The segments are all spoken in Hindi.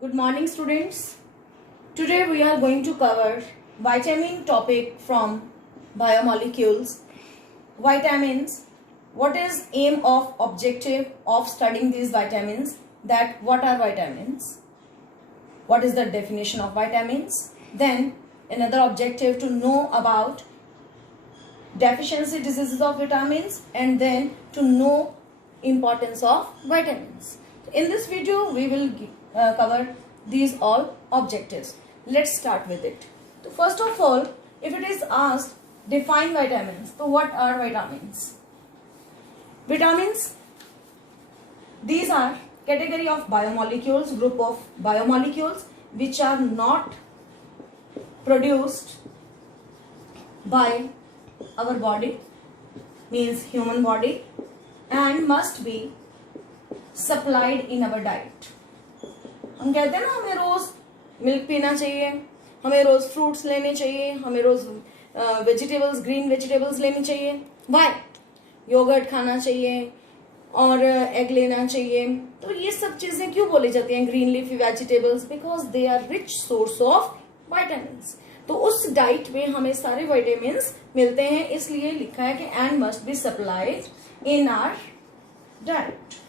Good morning, students. Today we are going to cover vitamin topic from biomolecules. Vitamins. What is aim of objective of studying these vitamins? That what are vitamins? What is the definition of vitamins? Then another objective to know about deficiency diseases of vitamins, and then to know importance of vitamins. In this video we will cover these all objectives. Let's start with it. So first of all, if it is asked define vitamins, so what are vitamins? Vitamins, these are category of biomolecules, group of biomolecules which are not produced by our body, means human body, and must be supplied in our diet. हम कहते हैं ना हमें रोज मिल्क पीना चाहिए, हमें रोज फ्रूट्स लेने चाहिए, हमें रोज वेजिटेबल्स, ग्रीन वेजिटेबल्स लेनी चाहिए. वाई? योगर्ट खाना चाहिए और एग लेना चाहिए. तो ये सब चीजें क्यों बोली जाती हैं green leafy vegetables? Because they are rich source of vitamins. तो उस डाइट में हमें सारे विटामिन्स मिलते हैं, इसलिए लिखा है कि and must be supplied in our diet.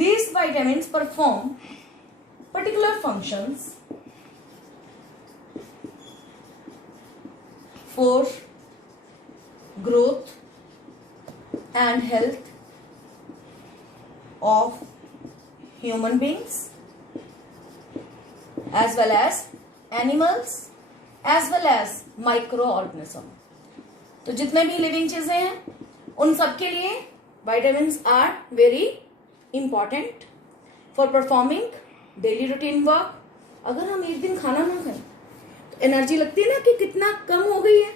These vitamins perform particular functions for growth and health of human beings as well as animals as well as microorganism. तो जितने भी लिविंग चीजें हैं उन सब के लिए vitamins are very important for performing daily routine work. अगर हम एक दिन खाना ना खाएं तो एनर्जी लगती है ना कि कितना कम हो गई है,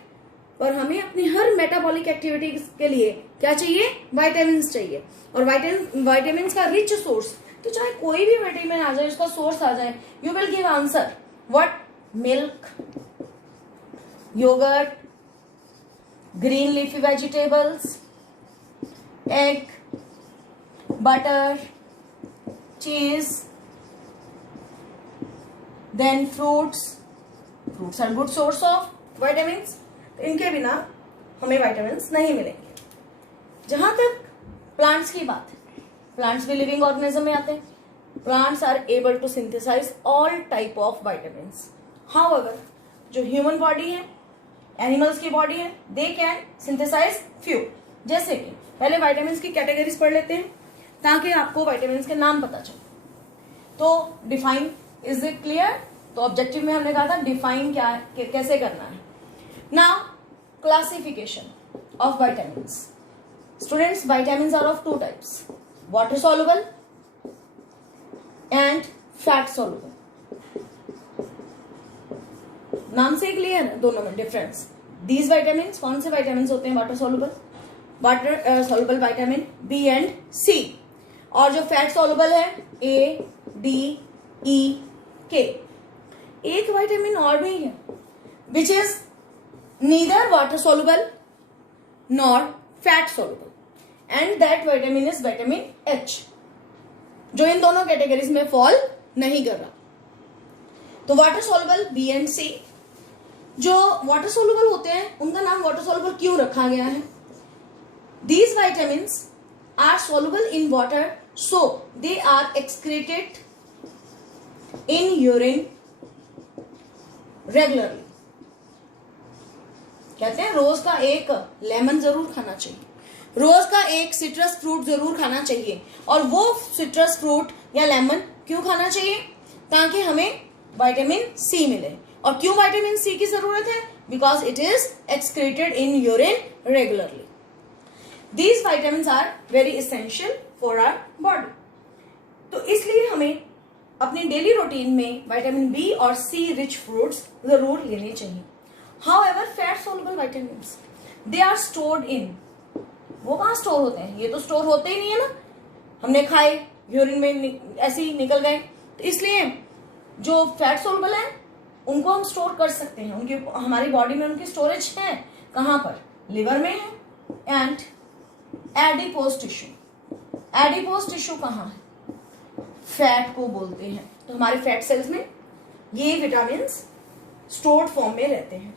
पर हमें अपनी हर मेटाबॉलिक एक्टिविटीज के लिए क्या चाहिए? विटामिन्स चाहिए. और विटामिन्स का रिच सोर्स, तो चाहे कोई भी विटामिन आ जाए, उसका सोर्स आ जाए, you will give answer. What? Milk, yogurt, green leafy vegetables, egg, butter, cheese, then fruits are good source of vitamins. तो इनके बिना हमें vitamins नहीं मिलेंगे. जहां तक plants की बात है, plants भी living organism में आते हैं. Plants are able to synthesize all type of vitamins. However, जो human body है, animals की body है, they can synthesize few. जैसे कि पहले vitamins की categories पढ़ लेते हैं ताकि आपको विटामिन्स के नाम पता चले. तो डिफाइन, इज इट क्लियर? तो ऑब्जेक्टिव में हमने कहा था डिफाइन क्या है, कैसे करना है. Now classification of vitamins. Students, vitamins are of two types, water soluble and fat soluble. नाम से क्लियर है दोनों में डिफरेंस. दीज विटामिन्स, कौन से विटामिन्स होते हैं? Water soluble, water soluble vitamin B and C. और जो फैट सॉल्युबल है ए, डी, ई, के. एक विटामिन और भी है which is neither water soluble nor fat soluble, and that vitamin is vitamin H, जो इन दोनों कैटेगरीज में फॉल नहीं कर रहा. तो वाटर सॉल्युबल बी एंड सी. जो वाटर सॉल्युबल होते हैं उनका नाम वाटर सॉल्युबल क्यों रखा गया है? These vitamins are soluble in water, so they are excreted in urine regularly. कहते हैं रोज का एक लेमन जरूर खाना चाहिए, रोज का एक सिट्रस फ्रूट जरूर खाना चाहिए. और वो सिट्रस फ्रूट या लेमन क्यों खाना चाहिए? ताकि हमें विटामिन सी मिले. और क्यों विटामिन सी की जरूरत है? Because it is excreted in urine regularly. These vitamins are very essential for our body. तो इसलिए हमें अपनी डेली रूटीन में विटामिन बी और सी रिच फ्रूट्स जरूर लेने चाहिए. However, fat soluble vitamins they are stored in. वो कहाँ स्टोर होते हैं? ये तो स्टोर होते ही नहीं है ना. हमने खाए, यूरिन में ऐसे ही निकल गए. तो इसलिए जो फैट सोलबल है उनको हम स्टोर कर सकते हैं. उनकी हमारी बॉडी में उनकी स्टोरेज है. कहाँ पर? लिवर में है. And adipose tissue. Adipose tissue कहाँ है? फैट को बोलते हैं। तो हमारे फैट सेल्स में ये विटामिन स्टोर्ड फॉर्म में रहते हैं।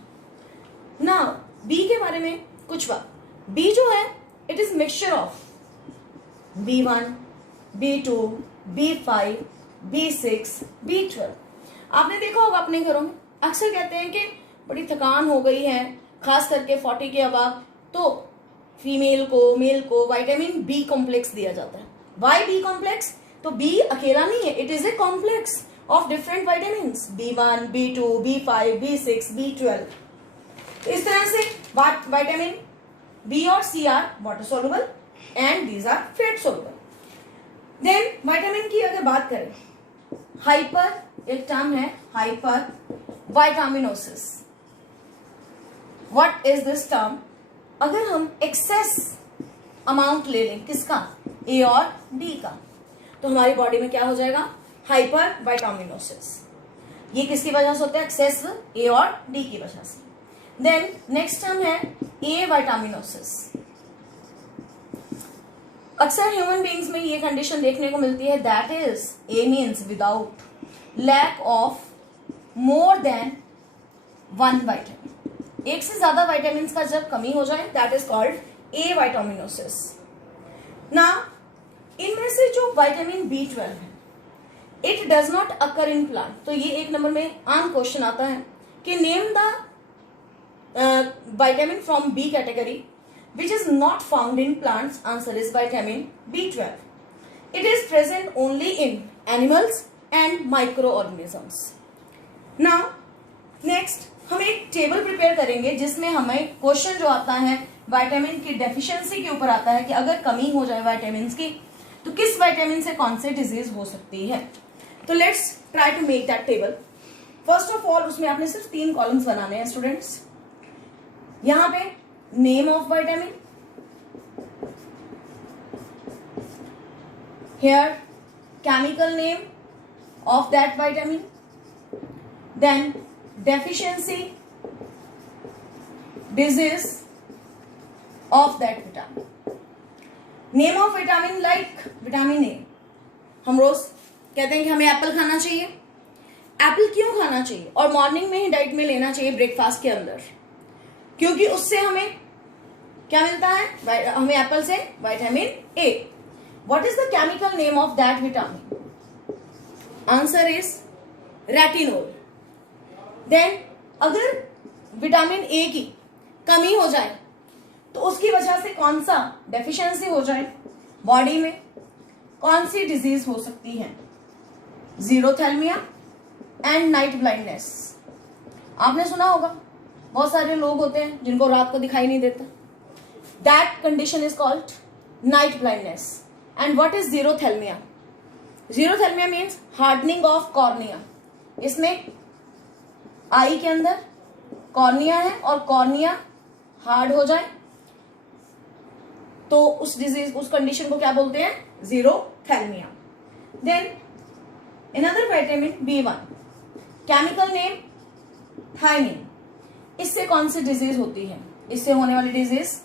ना बी के बारे में कुछ बात। बी जो है it is mixture of B1, B2, B5, B6, B12। आपने देखा होगा अपने घरों में अक्सर कहते हैं कि बड़ी थकान हो गई है, खास करके 40 के अबाव, तो फीमेल को मेल को विटामिन बी कॉम्प्लेक्स दिया जाता है। Why B complex? तो बी अकेला नहीं है, it is a complex of different vitamins B1, B2, B5, B6, B12। इस तरह से विटामिन बी और C are water soluble and these are fat soluble. Then vitamin की अगर बात करें, हाइपर, एक टर्म है hypervitaminosis. What is this term? अगर हम एक्सेस अमाउंट ले लें, किसका? ए और डी का, तो हमारी बॉडी में क्या हो जाएगा? Hyper vitaminosis. ये किसकी वजह से होता है? एक्सेस ए और डी की वजह से। देन नेक्स्ट टर्म है ए विटामिनोसिस। अक्सर ह्यूमन बीइंग्स में ये कंडीशन देखने को मिलती है, that is a means without lack of more than one vitamin. एक से ज्यादा विटामिन का जब कमी हो जाए that is called avitaminosis. ना इनमें से जो विटामिन B12 है it does not occur in plant. तो ये एक नंबर में आम क्वेश्चन आता है कि name the vitamin from B category which is not found in plants. Answer is vitamin B12. It is present only in animals and microorganisms. Now next हम एक टेबल प्रिपेयर करेंगे जिसमें हमें क्वेश्चन जो आता है विटामिन की डेफिशिएंसी के ऊपर आता है कि अगर कमी हो जाए विटामिन की तो किस विटामिन से कौन से डिजीज हो सकती है। तो let's try to make that table. First of all उसमें आपने सिर्फ 3 कॉलम्स बनाने हैं स्टूडेंट्स। यहाँ पे name of vitamin, here chemical name of that vitamin, then deficiency, disease of that vitamin. Name of vitamin like vitamin A। हम रोज कहते हैं कि हमें एप्पल खाना चाहिए। एप्पल क्यों खाना चाहिए और मॉर्निंग में ही डाइट में लेना चाहिए ब्रेकफास्ट के अंदर? क्योंकि उससे हमें क्या मिलता है? हमें एप्पल से vitamin A. What is the chemical name of that vitamin? Answer is retinol. Then अगर विटामिन ए की कमी हो जाए तो उसकी वजह से कौन सा डेफिशिएंसी हो जाए बॉडी में, कौन सी डिजीज हो सकती है? जीरोथैल्मिया एंड नाइट ब्लाइंडनेस। आपने सुना होगा बहुत सारे लोग होते हैं जिनको रात को दिखाई नहीं देता। That condition is called night blindness. And what is xerophthalmia? Xerophthalmia means hardening of cornea. इसमें आई के अंदर कॉर्निया है और कॉर्निया हार्ड हो जाए तो उस डिजीज उस कंडीशन को क्या बोलते हैं? Xerophthalmia. Then another vitamin B1, chemical name thiamine. इससे कौन सी डिजीज होती है? इससे होने वाली disease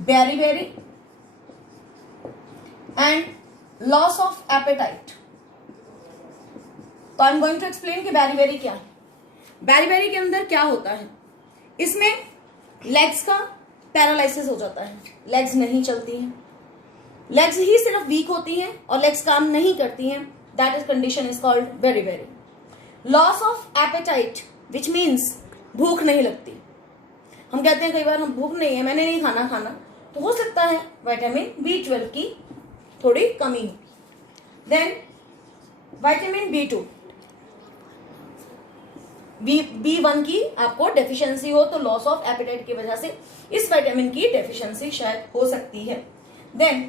beriberi and loss of appetite. तो I am going to explain कि बेरी क्या है। बेरी के अंदर क्या होता है? इसमें लेग्स का पैरालिसिस हो जाता है, लेग्स नहीं चलती हैं, लेग्स ही सिर्फ वीक होती हैं और लेग्स काम नहीं करती हैं। That is condition is called beri. Loss of appetite which means भूख नहीं लगती। हम कहते हैं कई बार हम भूख नहीं है, मैंने नहीं खाना, तो हो सकता है विटामिन B12 की थोड़ी कमी हो। देन विटामिन B2, B1 की आपको डेफिशिएंसी हो तो लॉस ऑफ एपेटाइट की वजह से इस विटामिन की डेफिशिएंसी शायद हो सकती है। Then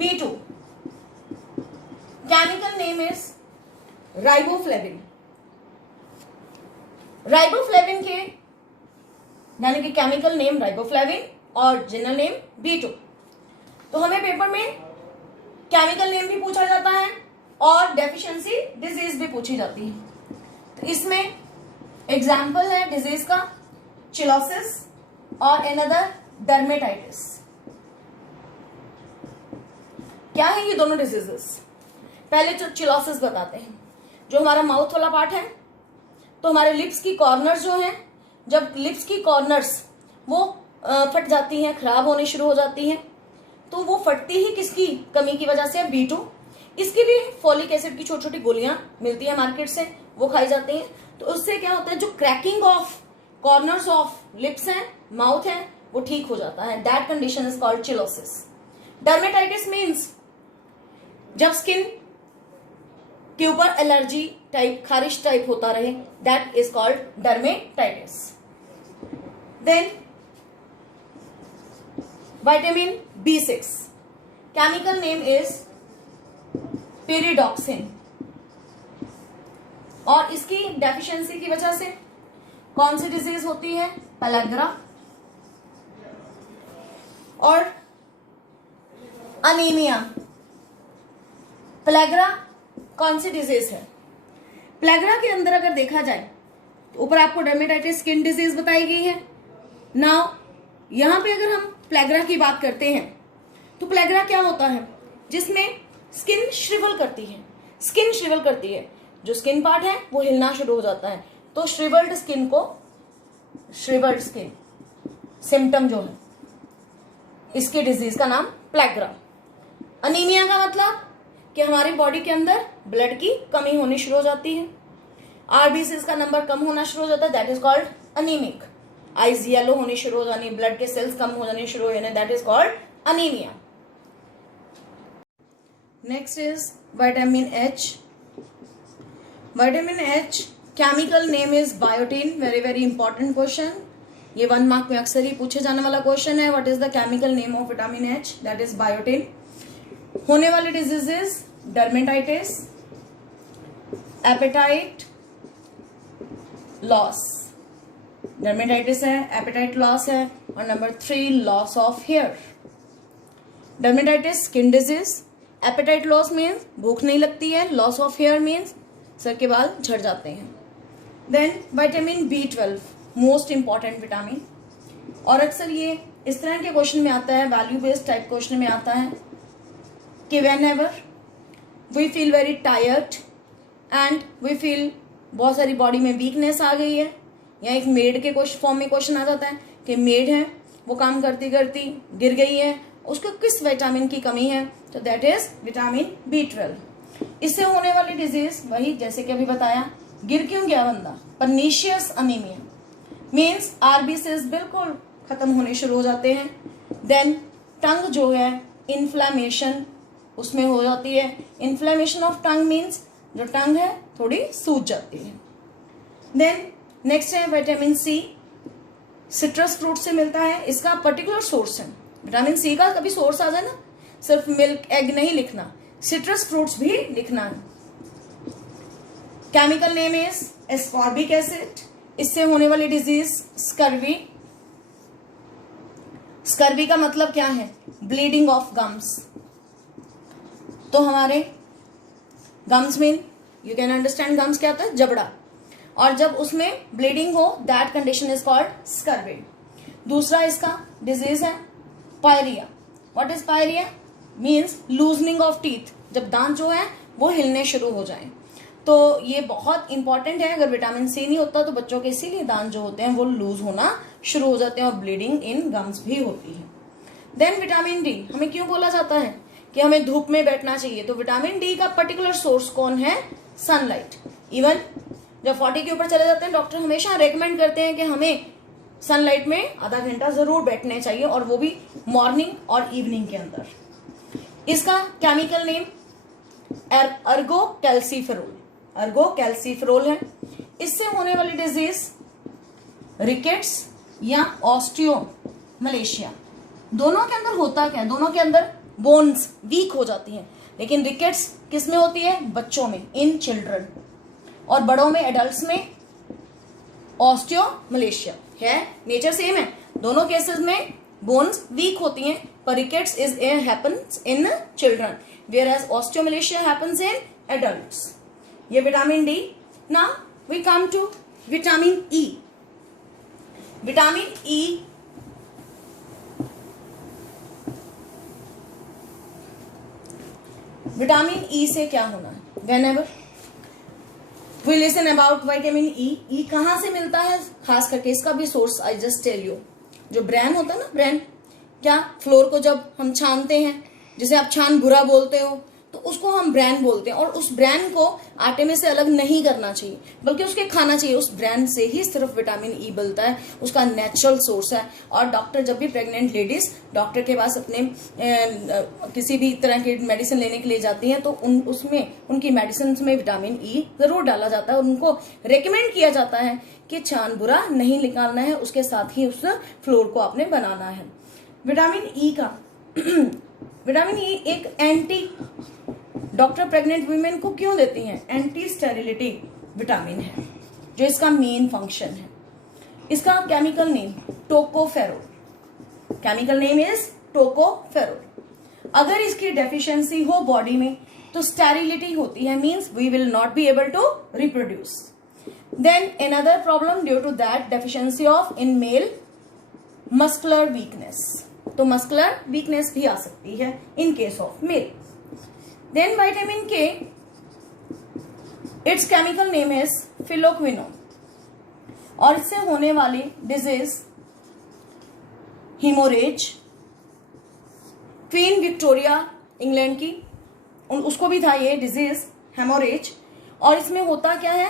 B2 chemical name is riboflavin. Riboflavin के यानी कि केमिकल नेम राइबोफ्लेविन और जनरल नेम B2। तो हमें पेपर में केमिकल नेम भी पूछा जाता है और डेफिशिएंसी डिजीज भी पूछी जाती है। तो इसमें एग्जाम्पल है डिजीज का चिलोसिस और अनदर डर्मेटाइटिस। क्या है ये दोनों डिजीजेस? पहले तो चिलोसिस बताते हैं। जो हमारा माउथ वाला पार्ट है, तो हमारे लिप्स की कॉर्नर्स जो हैं, जब लिप्स की कॉर्नर्स वो फट जाती हैं, खराब होने शुरू हो जाती हैं, तो वो फटती ही किसकी कमी की वजह से है? B2। इसके लिए फॉलिक एसिड की छोटी छोटी गोलियां मिलती है मार्केट से, वो खाई जाती हैं। तो उससे क्या होता है, जो cracking of corners of lips हैं, माउथ है, वो ठीक हो जाता है। That condition is called cheilosis. Dermatitis means जब स्किन के ऊपर एलर्जी टाइप, खारिश टाइप होता रहे, that is called dermatitis. Then vitamin B6, chemical name is pyridoxine, और इसकी डेफिशिएंसी की वजह से कौन सी डिजीज होती है? पेलेग्रा और अनीमिया। प्लेग्रा कौन सी डिजीज है? प्लेग्रा के अंदर अगर देखा जाए, ऊपर आपको डर्मेटाइटिस स्किन डिजीज बताई गई है। नाउ यहां पे अगर हम प्लेग्रा की बात करते हैं, तो प्लेग्रा क्या होता है? जिसमें स्किन श्रिवल करती है। स्किन श्रिवल करती है, जो स्किन पार्ट है वो हिलना शुरू हो जाता है। तो श्रिवल्ड स्किन को, श्रिवल्ड स्किन सिम्टम जो है, इसकी डिजीज का नाम प्लेग्रा। अनीमिया का मतलब कि हमारी बॉडी के अंदर ब्लड की कमी होनी शुरू हो जाती है, आरबीसीज का नंबर कम होना शुरू हो जाता है, that is called anaemic. Eyes yellow होनी शुरू हो जानी, ब्लड के सेल्स कम हो जाने शुरू हो जाने, that is called anaemia. Next is vitamin H। Vitamin H chemical name is biotin. Very very important question, ये 1 मार्क में अक्सर ही पूछे जाने वाला क्वेश्चन है। What is the chemical name of vitamin H? That is biotin. होने वाली diseases dermatitis, appetite loss, dermatitis है, एपेटाइट लॉस है, और number 3 loss of hair. Dermatitis skin disease, appetite loss means भूख नहीं लगती है, लॉस ऑफ हेयर मीन्स सर के बाल झड़ जाते हैं। देन vitamin B12 most important vitamin, और अक्सर ये इस तरह के क्वेश्चन में आता है, वैल्यू बेस्ड टाइप क्वेश्चन में आता है कि whenever we feel very tired and we feel बहुत सारी बॉडी में वीकनेस आ गई है, या एक मेड के फॉर्म में क्वेश्चन आ जाता है कि मेड है, वो काम करती करती गिर गई है, उसको किस विटामिन की कमी है? तो दैट इज विटामिन B12। इससे होने वाली डिजीज वही जैसे कि अभी बताया, गिर क्यों गया बंदा? परनीशियस अनीमिया मीन्स आरबीसीज बिल्कुल खत्म होने शुरू हो जाते हैं। देन टंग जो है, इन्फ्लामेशन उसमें हो जाती है। इन्फ्लामेशन ऑफ टंग मीन्स जो टंग है थोड़ी सूज जाती है। देन नेक्स्ट है विटामिन C, सिट्रस फ्रूट से मिलता है, इसका पर्टिकुलर सोर्स है। विटामिन C का कभी सोर्स आ जाए ना, सिर्फ मिल्क एग नहीं लिखना, सिट्रस फ्रूट्स भी लिखना है। Chemical name is ascorbic acid. इससे होने वाली डिजीज स्कर्वी। स्कर्वी का मतलब क्या है? Bleeding of gums. तो हमारे gums mean you can understand gums क्या होता है? जबड़ा, और जब उसमें ब्लीडिंग हो, that condition is called scurvy. दूसरा इसका डिजीज है pyorrhea. What is pyorrhea? Means loosening of teeth, जब दांत जो है वो हिलने शुरू हो जाए। तो ये बहुत इंपॉर्टेंट है, अगर विटामिन C नहीं होता तो बच्चों के इसीलिए दांत जो होते हैं वो लूज होना शुरू हो जाते हैं और ब्लीडिंग इन गम्स भी होती है। देन विटामिन D, हमें क्यों बोला जाता है कि हमें धूप में बैठना चाहिए? तो विटामिन D का पर्टिकुलर सोर्स कौन है? सनलाइट। इवन जब 40 के ऊपर चले जाते हैं, डॉक्टर हमेशा रेकमेंड करते हैं कि हमें सनलाइट में आधा घंटा जरूर बैठने चाहिए, और वो भी मॉर्निंग और इवनिंग के अंदर। इसका chemical name Ergo calciferol, Ergo calciferol है। इससे होने वाली डिजीज रिकेट्स या ऑस्टियोमलेशिया। दोनों के अंदर होता क्या है? दोनों के अंदर बोन्स वीक हो जाती हैं, लेकिन रिकेट्स किस में होती है? बच्चों में, इन चिल्ड्रन, और बड़ों में, एडल्ट्स में ऑस्टियोमलेशिया है। नेचर सेम है, दोनों केसेस में बोन्स वीक होती हैं, पर rickets is happens in children whereas osteomalacia happens in adults. ये vitamin D। Now we come to vitamin E। विटामिन E विटामिन ई से क्या होना है? Whenever we listen about vitamin E कहाँ से मिलता है? खास करके इसका भी source I just tell you, जो ब्रैन होता है ना, ब्रैन, क्या फ्लोर को जब हम छानते हैं, जिसे आप छान बुरा बोलते हो, तो उसको हम ब्रैन बोलते हैं। और उस ब्रैन को आटे में से अलग नहीं करना चाहिए, बल्कि उसके खाना चाहिए। उस ब्रैन से ही सिर्फ विटामिन ई मिलता है, उसका नेचुरल सोर्स है। और डॉक्टर जब भी प्रेग्नेंट लेडीज डॉक्टर के पास अपने किसी भी तरह की मेडिसिन लेने के लिए जाती हैं, तो उसमें उनकी मेडिसिन में विटामिन ई जरूर डाला जाता है। और उनको रेकमेंड किया जाता है कि छान बुरा नहीं निकालना है, उसके साथ ही उस फ्लोर को आपने बनाना है। विटामिन ई का विटामिन ई एक एंटी, डॉक्टर प्रेग्नेंट वीमेन को क्यों देती हैं? एंटी स्टेरिलिटी विटामिन है, जो इसका मेन फंक्शन है। इसका chemical name tocopherol, chemical name is tocopherol. अगर इसकी डेफिशिएंसी हो बॉडी में तो स्टेरिलिटी होती है, means we will not be able to reproduce. Then another problem due to that deficiency of in male muscular weakness, तो मस्कुलर वीकनेस भी आ सकती है in case of male. Then vitamin K, its chemical name is phylloquinone, और इससे होने वाली disease haemorrhage, Queen Victoria England की, उसको भी था ये डिजीज हेमोरेज। और इसमें होता क्या है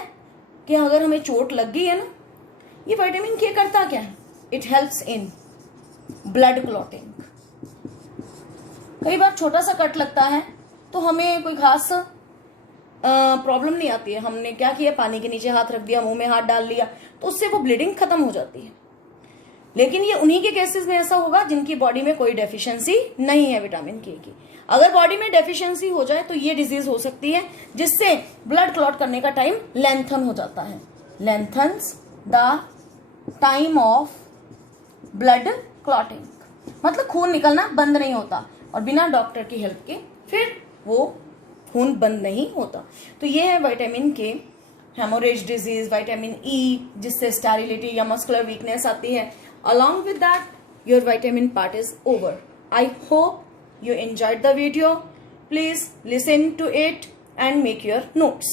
कि अगर हमें चोट लग गई है ना, ये विटामिन के करता क्या है? It helps in blood clotting. कई बार छोटा सा कट लगता है तो हमें कोई खास प्रॉब्लम नहीं आती है, हमने क्या किया, पानी के नीचे हाथ रख दिया, मुंह में हाथ डाल लिया, तो उससे वो ब्लीडिंग खत्म हो जाती है। लेकिन ये उन्हीं के केसेस में ऐसा होगा जिनकी बॉडी में कोई डेफिशिएंसी नहीं है विटामिन के की। अगर बॉडी में डेफिशिएंसी हो जाए तो ये डिजीज हो सकती है, जिससे ब्लड क्लॉट करने का टाइम लेंथन हो जाता है। Lengthens the time of blood clotting, मतलब खून निकलना बंद नहीं होता, और बिना डॉक्टर की हेल्प के फिर वो खून बंद नहीं होता। तो ये है विटामिन के, हेमोरेज डिजीज, विटामिन ई जिससे स्टेरिलिटी या मस्कुलर वीकनेस आती है। Along with that your vitamin part is over. I hope you enjoyed the video. Please listen to it and make your notes.